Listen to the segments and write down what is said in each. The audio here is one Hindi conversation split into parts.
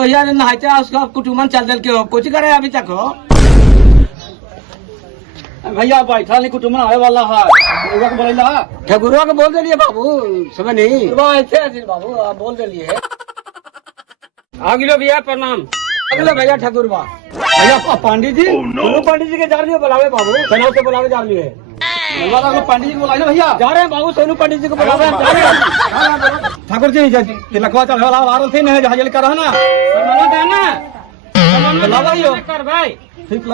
तो यार नहाते उसका कुटुमन चल दल के हो कुछ करे अभी तक हो भैया बैठा नहीं कुटुमन आने वाला है बोला ठकुरवा को बोल दिलिए बाबू समझ नहीं ऐसे बाबू आप बोल दिलिए आगे भैया प्रणाम अगले भैया ठकुरवा भैया पंडित जी पंडित जी के जा रही है बुलावे बाबू सना से बुलावे जा रही है पंडित जी को बुलाए भैया जा रहे हैं बाबू सोनू पंडित जी को बुलावे हम जा रहे हैं ठाकुर जी तिलकवा चढ़े वाला आ रहे थे ना जहाज कर ना कर भाई ठीक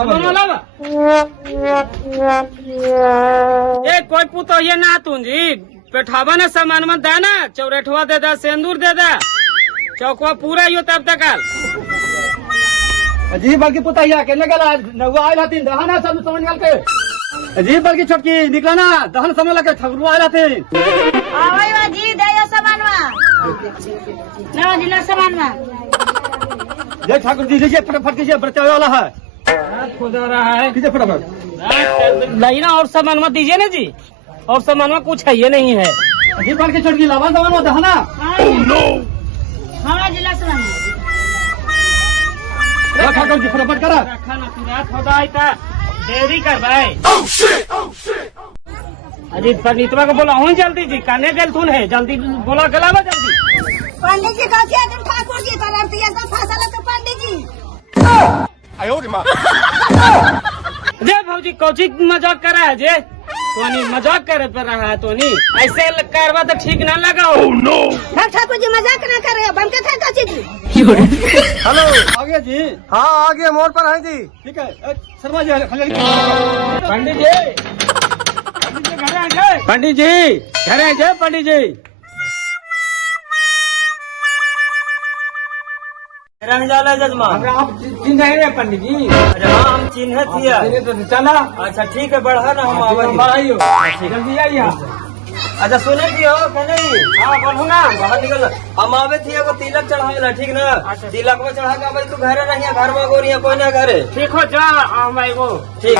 ए कोई पुतो ये ना तुम जी पेठावा ने सामान मत दे ना चौरेठवा दे दा सिंदूर दे दा चौकवा पूरा यो तब तक जी बल्कि पुता ही अकेले गला नगुआ आए रहती दहना सब समझ गल के जी बल्कि छोटकी निकला ना दहन समझ लगे ठगुआ आए रहती आवई वा जी दे यो सामानवा ना दिला सामानवा जय ठाकुर जी लीजिए फटाफट कीजिए बचावे वाला है खुदा रहा है कीजिए फटाफट नहीं ना और सामान मत दीजिए ना जी और सामान में कुछ है ये नहीं है जी बल्कि छोटकी लावा दवान दहना हाँ जिला सामानवा ठाकुर जी फटाफट करा खाना पीना खुदा इता देरी कर भाई अजी पंडितवा को बोला हूँ जल्दी जी काने गल तून है जल्दी बोला गलावा जल्दी पंडित जी का क्या तुम ठाकुर जी तरफ ये सब फसल है तो पंडित जी जे भौजी कौची मजाक कर रहा है जे तोनी मजाक करे पर रहा है तोनी ऐसे करवा तो ठीक ना लगा हो ठाकुर जी मजाक ना कर रहे हो बम के थे कौची जी हेलो आगे जी हाँ आगे मोड़ पर है जी ठीक है शर्मा जी पंडित जी पंडित जी घर है जे पंडित जी जाला जजमान आप चिन्ह रहे पंडित जी अच्छा हाँ हम चिन्ह थी चला अच्छा ठीक है बढ़ा ना हम आइयो जल्दी आइए अच्छा सुने की हो नहीं हाँ बोलू ना बाहर निकल हम आवे थी वो तिलक चढ़ावे ठीक ना तिलक में चढ़ा के भाई तू घर नहीं घर में गोरी है कोई ना घरे ठीक हो जा भाई वो ठीक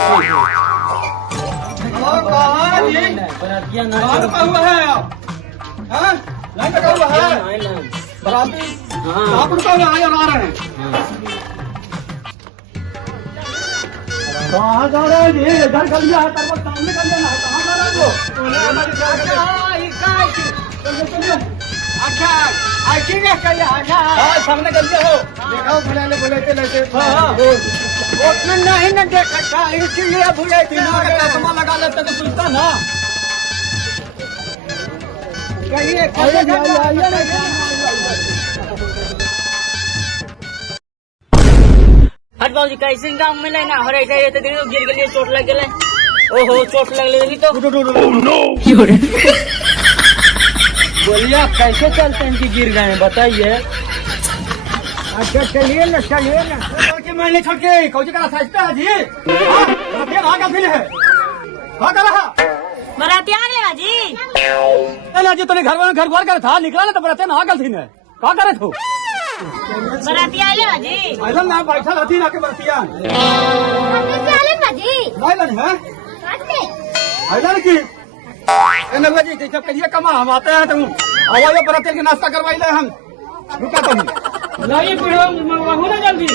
आप रुका हुआ है आ रहे हैं कहाँ जा रहे हैं जी इधर कर लिया है तरफ सामने कर लेना है कहाँ जा रहे हो सामने कर लिया हो देखा भुलाने बोले थे नहीं न देखा इसीलिए भूले थी चश्मा लगा लेते तो सुनता ना हट बाबू जी कैसे गाँव में लेना हो रहा है गिर गए चोट लग गए ओहो चोट लग गई तो बोलिए कैसे चलते हैं कि गिर गए बताइए अच्छा चलिए ना मैंने छोड़ के कौची का साजता है जी हाँ का फील है हाँ का रहा बराती आ गए जी ना जी तूने घर घर कर था निकला ना तो बराती ना गल थी ने का करे तू बराती आए जी ऐसा ना बैठा रहती ना के बरतिया जी नहीं है ऐसा की नगवा जी जब करिए कमा हम आते हैं तुम आवाज़ बराती के नाश्ता करवाई ले हम रुका तुम लाइए मंगवाओ ना जल्दी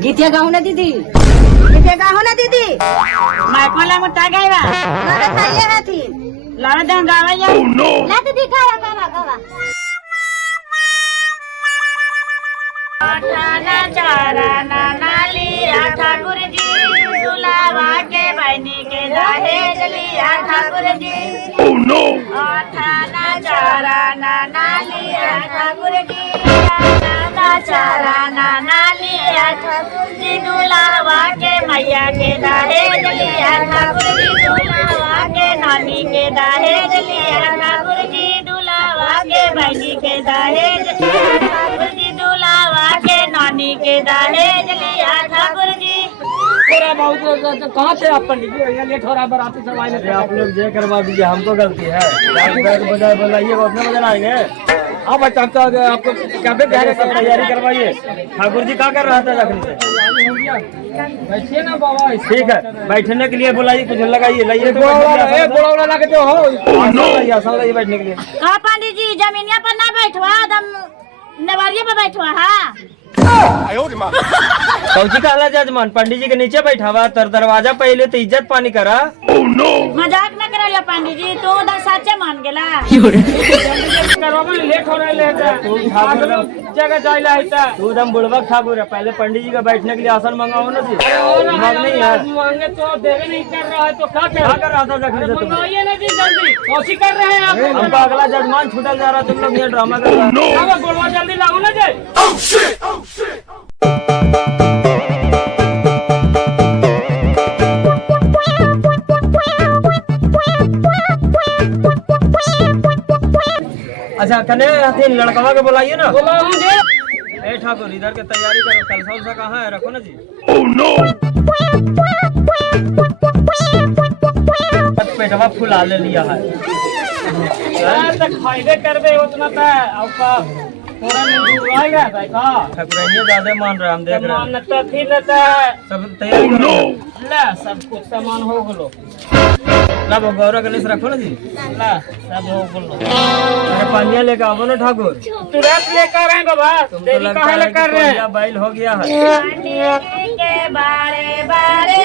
गीतिया गाओ ना दीदी गीतिया गाओ ना दीदी माइक में लाग ता गाइबा ना खाइए हाथी लाड़ दे गावा या ना दीदी गावा गावा आठाना चारा ना नालिया ठाकुर जी दुलावा के बहनी के दहेज लिया ठाकुर जी आठाना चारा ना नालिया ठाकुर जी आठाना चारा ना नालिया ठाकुर जी दुलावा के मैया के दहेज लिया ठाकुर जी दुलावा के नानी के दहेज लिया ठाकुर जी दुलावा के बहनी के दहेज लिया ठाकुर जी दुलावा के नानी के दहेज लिया ठाकुर जी पूरा बहुत कहाँ से आप पंडित जी यहाँ लेट हो रहा है बराती सब आए आप लोग जे करवा दीजिए हमको गलती है बजाय बोलाइए उतने बजे आएंगे आप अच्छा आपको क्या तैयारी करवाइए ठाकुर जी क्या कर रहा था लकड़ी से बैठिए ना बाबा। ठीक है, बैठने के लिए बुलाइए, कुछ लगाइए, लाइए तो बोला लगा के हो आसान लाइए बैठने के लिए। हाँ पंडित जी, जमीनिया पर ना बैठवा, दम नवारिया पर बैठवा। हाँ कौची कहला जजमान, पंडित जी के नीचे बैठा हुआ तर दरवाजा पहले तो इज्जत पानी करा। मजाक न करा पंडित जी, तू उधर सच्चे मान गेला। लेट हो रहा है जगह जाइला है तू एकदम बुड़बक ठाकुर है, पहले पंडित जी का बैठने के लिए आसन मंगाओ ना जी। दिमाग नहीं है, मांगे तो देवे नहीं कर रहा है तो क्या क्या कर रहा था जखनी से तुम? मंगाइए ना जी जल्दी। कौशी कर रहे हैं आप? हमको अगला जजमान छूटल जा रहा, तुम लोग ये ड्रामा कर रहे हो। बोलवा जल्दी लागू ना जाए। अच्छा कने हथिन लड़कवा के बुलाइए ना। बोला मुझे ए ठाकुर इधर के तैयारी करो, कलसा उलसा कहाँ है, रखो ना जी। पेटवा फुला ले लिया है। तक फायदे कर दे उतना था आपका थोड़ा नहीं आएगा देखा। ठाकुरानिया ज्यादा मान रहा, हम देख रहे हैं। नता थी नता सब तैयारी करो ला, सब कुछ सामान हो गलो ना। गौरा गणेश रखो ना जी। ला, सब हो गलो। अरे पानिया लेकर आओ ना ठाकुर। तुरंत लेकर आए बाबा, तुमको देरी लगता काहे है ले कि कर रहे हैं? कोयला बैल हो गया है। के बारे बारे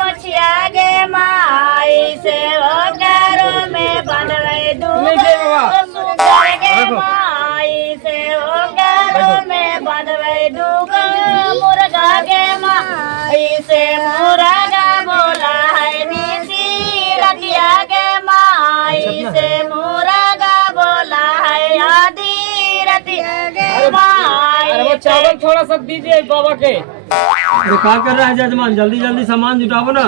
मछिया गे माई से हो करो में बनवे नहीं दे बाबा। सुगर गे माई से हो करो में बनवे दूगो मुर्गा गे माई से मुर्गा बोला है नीसी रतिया गे माई से मुर्गा बोला है आदि रतिया गे माई। अरे वो चावल थोड़ा सा दीजिए बाबा के। अरे क्या कर रहा है जजमान, जल्दी जल्दी सामान जुटाओ ना।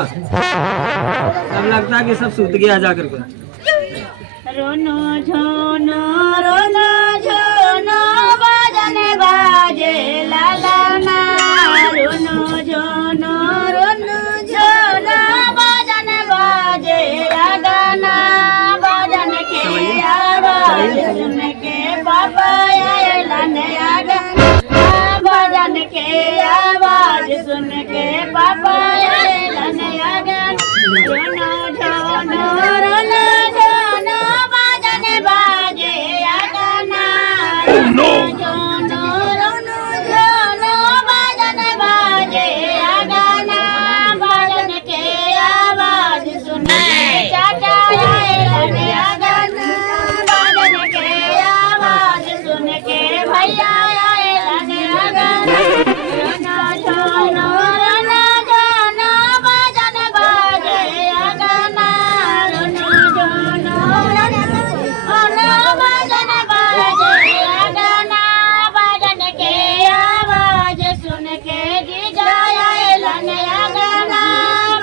अब लगता है कि सब सूत गया जा करके। रोनो झोनो रोनो झोनो बाजने बाजे लाला ना। रोनो झोनो रोनो झोनो बाजने बाजे गाना। बाजन के आवाज सुन के बाबा लाने आगा। बाजन के आवाज सुन के बाबा लाने आगा। रोनो झोनो रोनो झोनो बाजने बाजे गाना। रोनो झोनो रोनो झोनो बाजने बाजे गाना। बाजन के आवाज सुन के चाचा लाने आगा। बाजन के आवाज सुन के भैया लाने आगा। रोनो झोनो रोनो झोनो बाजन बाजे गाना। रोनो झोनो रोनो बाजन बाजे गाना। बाजन के आवाज सुन के जीजा लाने गाना।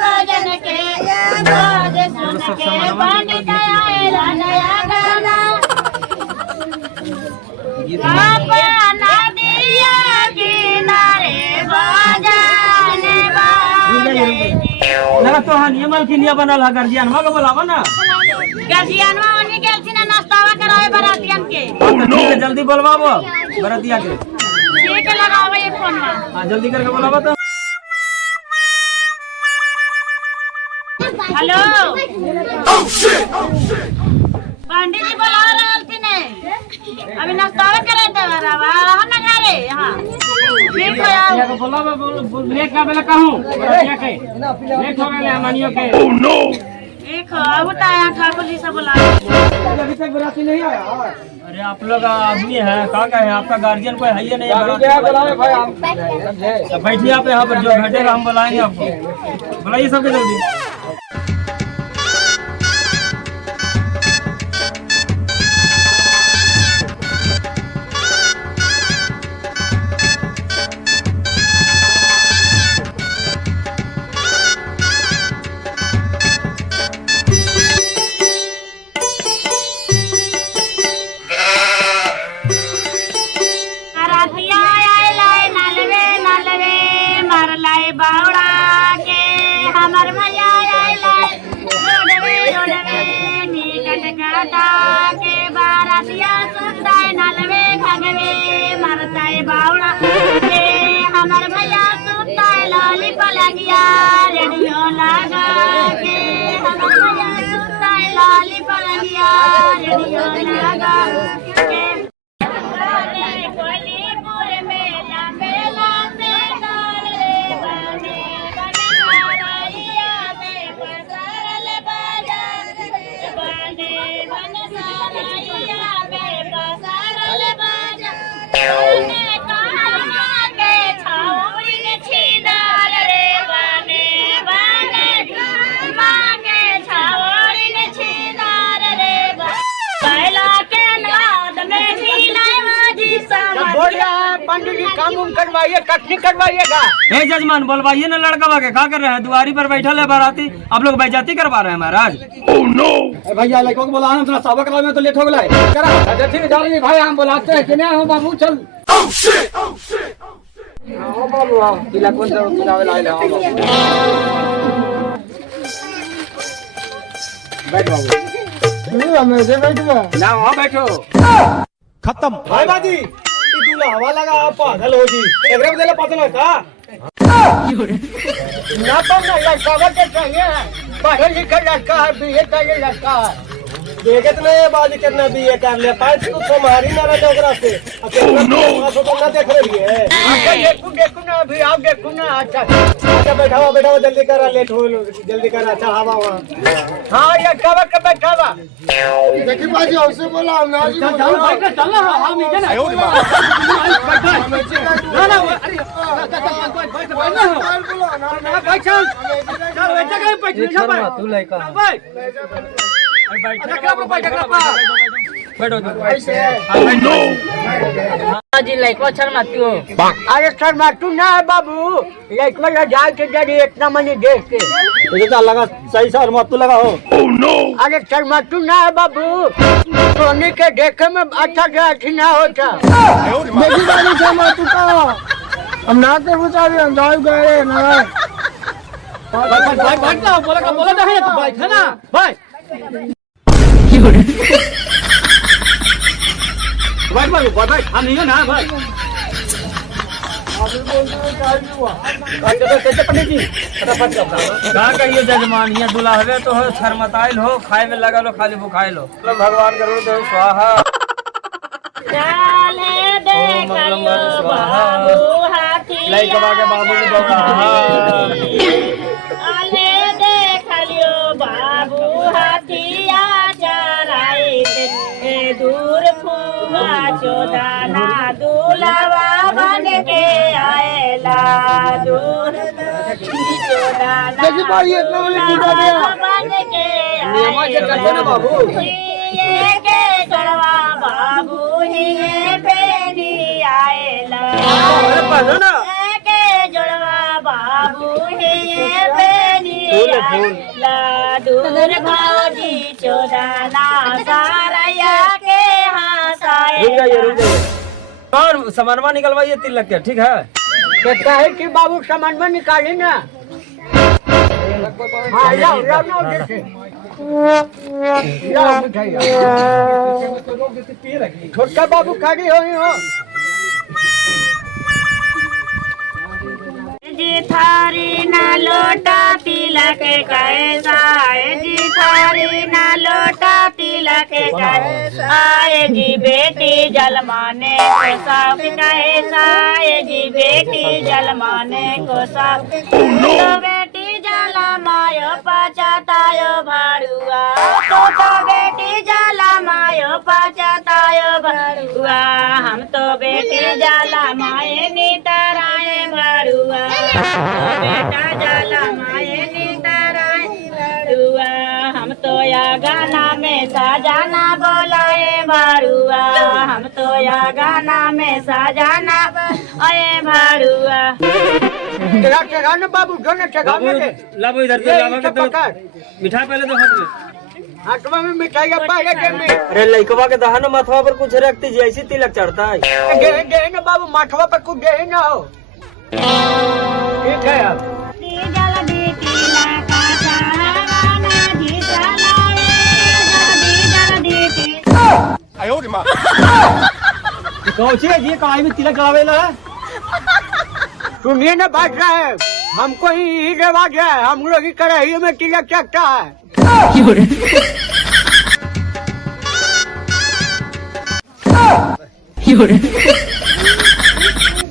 बाजन के आवाज सुन के पंडित लाने गाना। अपना दिया किनारे बाजाने बाजे। लगा तो हाँ नियमल की निया बनल है, गर्जियनवा को बुलावा ना। गर्जियनवा उन्हीं गेलथिन नाश्तावा करावे बरातियन के। ठीक है, जल्दी बुलवाओ बरतिया के। ठीक है, लगावे ये फोनवा। हाँ जल्दी करके बुलावा तो। हेलो पंडित जी बुला रहल थी ने, अभी नाश्तावा करे देवरावा हम ना घरे। हाँ ठीक है आओ। बोला लेट का बेला कहूँ बरतिया के लेट हो गए मानियो के। ठीक है अब ताया ठाकुर जी से बुला। अभी तक बराती नहीं आया। अरे आप लोग आदमी है, क्या कहें, आपका गार्जियन कोई है ही नहीं। तो बैठिए आप यहाँ पर, जो घटेगा हम बुलाएंगे आपको। बुलाइए सबके जल्दी। रातिया आइले नलवे नलवे मरलाई बावड़ा के। हमर मैया आइले रोडवे रोडवे निकट काटा के। बारातिया सुताई नलवे खगवे मरताई बावड़ा के। हमर मैया सुताई मैया रेडियो लगा के हमर मैया सुताई लाली पलंगिया रेडियो लगा के कोलीपुर में लंबे लंबे डाल रे बने बनसारैया में पसरल बाजार बने बनसारैया में पसरल बाजार बने कहाँ के छाउरी छिनाल रे बने बने माँ के छाउरी छिनाल रे बैला के नाद में झिलाए माजी समझ पंडित जी काम करवाइए, कटनी करवाइएगा। हे जजमान बोलवाइए ना लड़का के क्या कर रहे हैं? दुआरी पर बैठल है बाराती, आप लोग बेइज्जती करवा रहे हैं महाराज। भैया लड़कों को बोला थोड़ा सबक करावे में तो लेट हो गया करा जैसे जा रही भाई हम बुलाते हैं कि नहीं हो बाबू चल आओ बाबू आओ तिलक कौन सा खिलावे लाए ले आओ बैठ बाबू हमें से बैठो ना वहां बैठो खत्म भाई बाजी तू हवा लगा पागल हो जी एकरे बदले पागल होता ना तो ना लड़का के चाहिए पढ़े लिखे लड़का है बीए चाहिए लड़का है देखे तो नहीं बाजी कितना बीए कर ले पाए तो तुम्हारी ना रहे ओकरा से अकेला तो ना देख रही है आके देखू ना अभी आओ देखू ना अच्छा बैठाओ जल्दी करा लेट हो जल्दी करा अच्छा हवा वहां हां ये कब बैठावा देखी बाजी उससे बोला ना जी चल चल हां नीचे ना ना अरे बैठ चल बैठ कहीं बैठ तू लड़का बैठ जी लइको शर्माती हो अरे शर्मातू ना है बाबू लड़का जाए के जरी इतना मनी देख के तो लगा सही शर्मातू लगा हो अरे शर्मातू ना है बाबू सोने के देखे में अच्छा जाती ना होता मेरी गाड़ी शर्मातू का हम ना के उतारे हम जाए गए ना भाई ना बोला ना है तो भाई है ना भाई भाई हम नहीं ना भाई कहिए जजमान यहाँ दुल्हा तो हो शर्मताइल हो खाए में लगा लो खाली बुखाए लो भगवान करो तो स्वाहा लइकवा के बाबू बाबू हाथिया चराई दूर फुआ चोदाना दूल्हा बन के आएला दूर चोदाना बन के के चढ़वा बाबू ही पेनी आएला के जोड़वा बाबू ही पेनी आएला दूर भाजी चोदाना सारया के हंसाए और सामानवा निकलवाइए तिलक के ठीक है कहता है कि बाबू सामान में निकाली ना हाँ लाओ छोटका बाबू खड़ी हो जी थारी ना लोटा तिलक कैसा जी थारी ना लोटा तिलक कैसा आए जी बेटी जलमाने को सब कैसा जी बेटी जलमाने को सब तो बेटी जलमायो पचातायो भाड़ुआ तो बेटी जलमायो पचातायो भाड़ुआ हम तो बेटी जलमाए नितराए भाड़ुआ बेटा जाला माए नितराए भाड़ुआ हम तो या गाना में साजाना बोलाए भाड़ुआ हम तो या गाना में साजाना बोलाए भाड़ुआ न बाबू लाबो इधर से लावा के तो मिठाई पहले तो हाथ में हाथवा में मिठाई पाए के में अरे लइकवा के दहन माथवा पर कुछ रखती जी ऐसी तिलक चढ़ता है दे न बाबू माथवा पे कुछ दे न हो ठीक है अब कौन सी है जी कहीं भी तिलक चढ़ावे ला सुनिए ना बात रहा है हमको ही देवा गया है, हम लोग की कढ़ाई में तिलक चढ़ता है।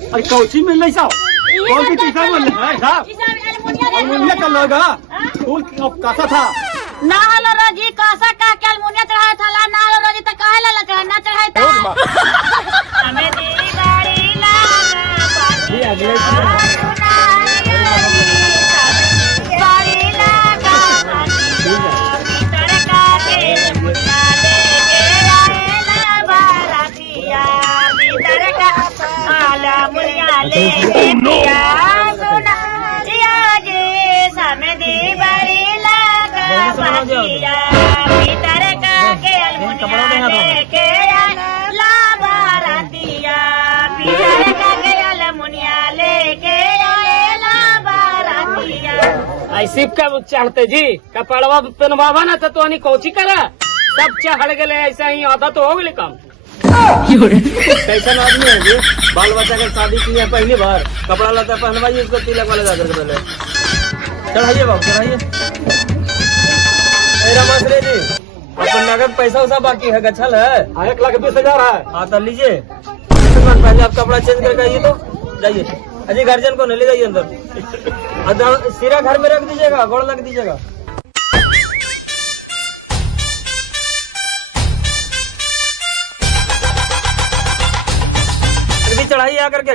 अरे कौची मिल रही साहब, कौन सी तीसरा मिल रहा है साहब? अल्मुनिया चल रहा फूल कैसा था? ना हलो रोजी कैसा का के अल्मुनिया चढ़ाया था ला ना हलो रोजी त काहे ला चढ़ा ना चढ़ाया था हमें दी बाड़ी ला ये अगले बाड़ी ला का भीतर का के नाले के आएला बारातिया भीतर का आला मुनिया ले के पिया सुना जिया जे सामे दी बाड़ी ला बातिया भीतर का के अल्मुनिया लेके आला बारातिया भीतर का के अल्मुनिया लेके आला बारातिया। ऐसी कब चढ़ते जी कपड़वा पहनवावा ना तो नहीं कोची करा सब चढ़ गए ऐसा ही आधा तो हो गए काम। कैसा आदमी है जी, बाल बच्चा के शादी की है पहली बार, कपड़ा लता पहनवाइए उसको तिलक वाले जाकर के पहले चढ़ाइए बाबू चढ़ाइए। रमाश्री जी अपन नगद पैसा वैसा बाकी है गच्छल है 1,20,000 है। हाँ तो लीजिए पहले आप कपड़ा चेंज करके आइए तो जाइए अजी गार्जियन को नहीं ले जाइए अंदर सिरा घर में रख दीजिएगा गोड़ लग दीजिएगा। चढ़ाइए आकर के।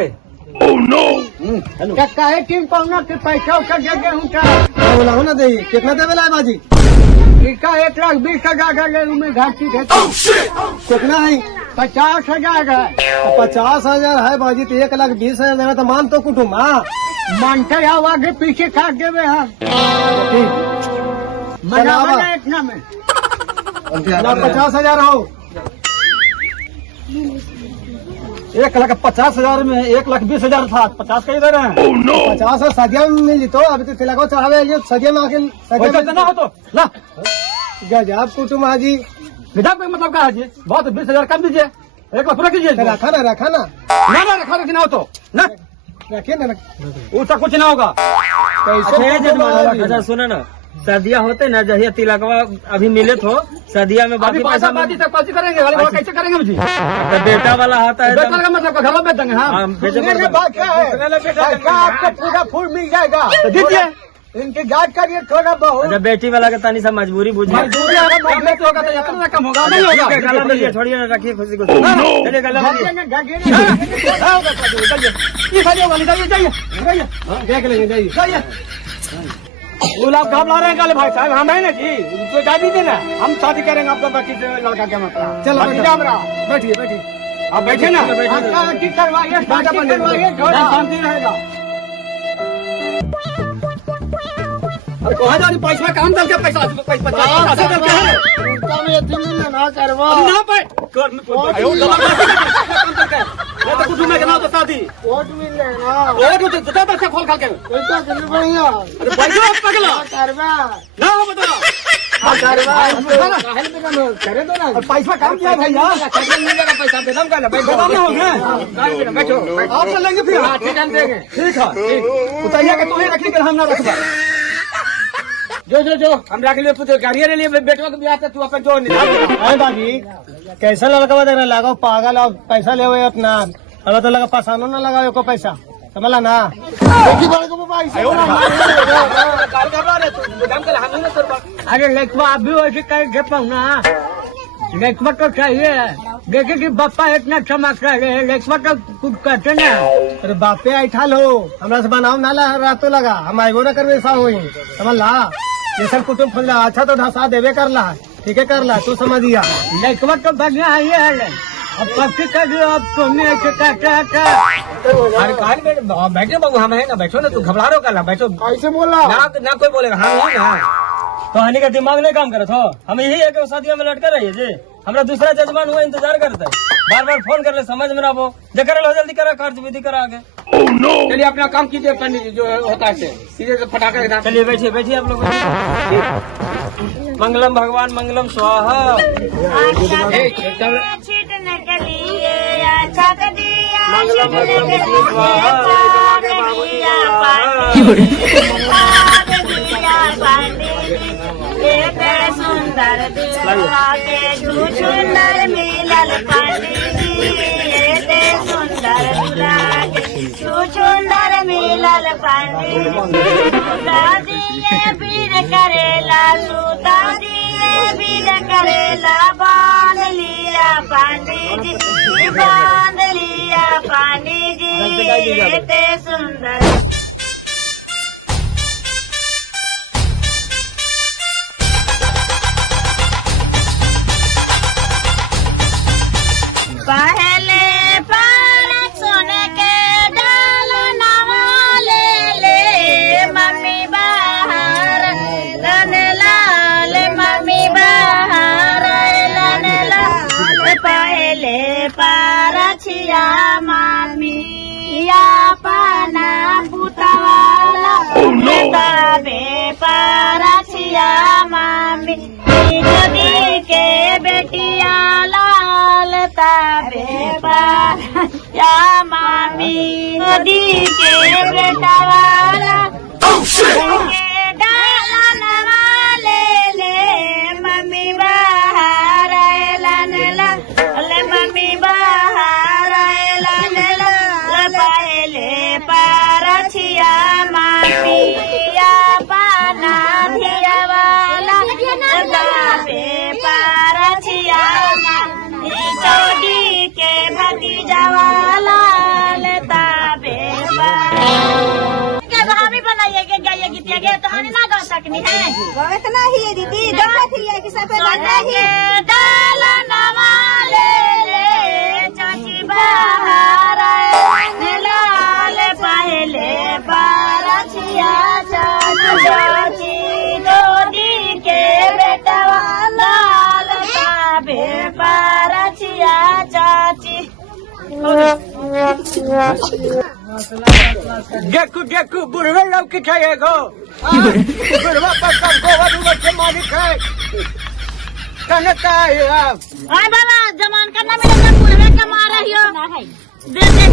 काहे टीम पाऊना के पैसा उठा दे हूँ क्या बोला हो ना दे कितना देवे ला बाजी? इसका 1,20,000 है में घाटी है कितना है? 50,000 है। 50,000 है बाजी तो 1,20,000 देना तो मान तो कुटुम मानते आओ आगे पीछे काट देवे हम मना इतना में 50,000 हो 1,50,000 में 1,20,000 था 50 कहीं दे रहे हैं 50 सदिया में मिली तो अभी तो तिलक चढ़ावे सदिया में आके सदिया हो तो ला गजब कुटुम हाजी गजब मतलब क्या है जी बहुत 20,000 कम दीजिए 1 लाख पूरा कीजिए रखा ना रखा ना हो तो ना रखिए ना उसका कुछ ना होगा अच्छा सुनो ना सदिया होते ना जहिया तिलकवा अभी मिले तो सदिया में बाकी पैसा कैसे करेंगे कैसे करेंगे मुझे तो बेटा वाला आता है बेटा का मतलब घर में बेच देंगे हाँ आपको पूरा फूल मिल जाएगा तो दीजिए इनकी गार्ड करिए थोड़ा बहुत अच्छा बेटी वाला का तानी सा मजबूरी बुझिए मजबूरी अगर मजबूरी होगा तो इतना कम होगा नहीं होगा गला मिलिए छोड़िए ना रखिए खुशी को चलिए गला मिलिए जाइए गुलाब काम ला रहे हैं काले भाई साहब हम है ना जी तो जा दीजिए ना हम शादी करेंगे आपका बाकी से लड़का के मतलब चलो बैठिए आप बैठे ना शांति रहेगा। अरे कहाँ जा रही पैसा काम करके पैसा ना करवा ना पाए कुछ में ना तो शादी वोट मिलेगा खोल खा के पगला ना बता पैसा काम किया भैया पैसा बेदम का बैठो आप चलेंगे फिर ठीक है बताइए कि तुम्हें रखने के हम ना रखवा जो हम रख लिए गाड़ी ले लिए बेटवा के ब्याह तू अपन जो नहीं बाजी कैसा लड़का देना लगाओ पागल और पैसा ले अपना अब तो लगा पसानो ना लगाओ को पैसा समझला ना अरे लेखवा आप भी वैसे कहीं घे पाऊना लेखवा तो चाहिए देखे कि बापा इतना चमक रहे लेखवा तो कुछ कहते ना अरे बापे ऐठा लो हमरा से बनाओ ना रातों लगा हम आएगो ना करवे ऐसा हुई समझला ये सब कुटुम फुल्ला अच्छा तो धसा देवे कर ला ठीक है कर ला तू समझ दिया लेखवा तो बढ़िया है अब पक्की कर दियो अब तुमने ऐसे कहते अरे कहा बैठे बाबू हम है ना बैठो ना तू घबरा रहो कर बैठो कैसे बोला ना कोई बोलेगा हाँ है ना तो हनी का दिमाग नहीं काम करत हो हम यही है कि शादियों में लटका रही है जी हमरा दूसरा जजमान हुआ इंतजार करता है बार बार फोन कर ले समझ में ना वो जकर लो जल्दी करा कार्य विधि करा आगे चलिए अपना काम कीजिए पंडित जी जो होता है सीधे से फटाका चलिए बैठिए आप लोग मंगलम भगवान मंगलम स्वाहा छीटने के लिए अच्छा दिया मंगलम भगवान स्वाहा लिया पंडित एते सुंदर दुल्हा के सुंदर मिलल पंडित एते सुंदर दुल्हा के सुंदर मिलल पंडित दिए पीर करेला सूता दिए पीर करेला बांध लिया पंडित जी बांध लिया पंडित जी एते सुंदर पहले पर सोने के डाल नवा ले मम्मी बाहर लन लाल मम्मी बाहर लन लाल पहले पर छिया मम्मी या पाना पुतवाला तबे पर छिया मम्मी नदी के बेटिया लाल तबे पर या मामी नदी के बेटा वाला डाला नवा ले मम्मी बाहर लन ले मम्मी बाहर लन पहले पर छिया मामी या पाना धिया वाला तबे पर छिया चौड़ी के भतीजा वाला लेता बेबा के भाभी बनाइए के गाइए गीतिया के तो हमें ना गा सकनी है इतना ही है दीदी देखा थी कि सब गाना है डाल नवा ले चाची बाहर लाल पहले बारछिया चाची गोदी के बेटा लाल तबे बारछिया चाची गेकू बुढ़वे लोग की है गो बुढ़वा पर कब गोवा के मालिक है कहने का है आप अरे बाबा जमान करना मिलेगा बुढ़वे कमा रही हो दे दे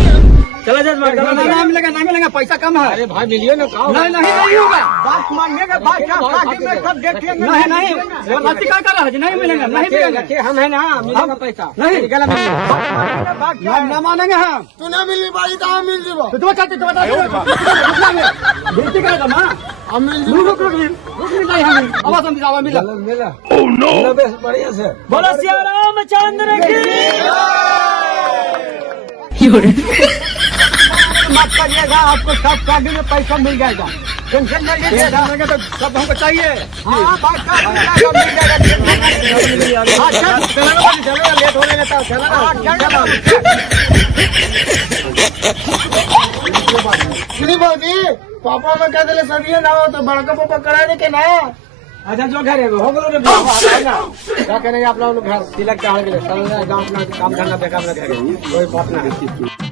चला जा ना मिलेगा पैसा कम है अरे भाई मिलिए ना नहीं होगा बात मानने के बाद में सब देखेंगे नहीं बात क्या कर रहा है नहीं मिलेगा नहीं मिलेगा हम है ना मिलेगा पैसा नहीं ना मानेंगे हम तू ना मिली बाई तो हम मिल जीवो तो कहते तो बता बेटी का ना हम मिल जीवो रुक नहीं हम आवाज हम जावा मिला ओह नो बढ़िया से बोलो सिया रामचंद्र की मत करिएगा आपको सब शादी में पैसा मिल जाएगा टेंशन नहीं लीजिएगा तो सब हमको चाहिए हाँ बात मिल जाएगा चलो लेट होने लगता है बाबूजी पापा में कह दिले सदिए ना हो तो बड़का पापा करा दे के ना अच्छा जो घर है हो गलो रे क्या करेंगे आप लोग घर तिलक चढ़ा के गाँव अपना काम धंधा देखा अपना घर कोई बात ना है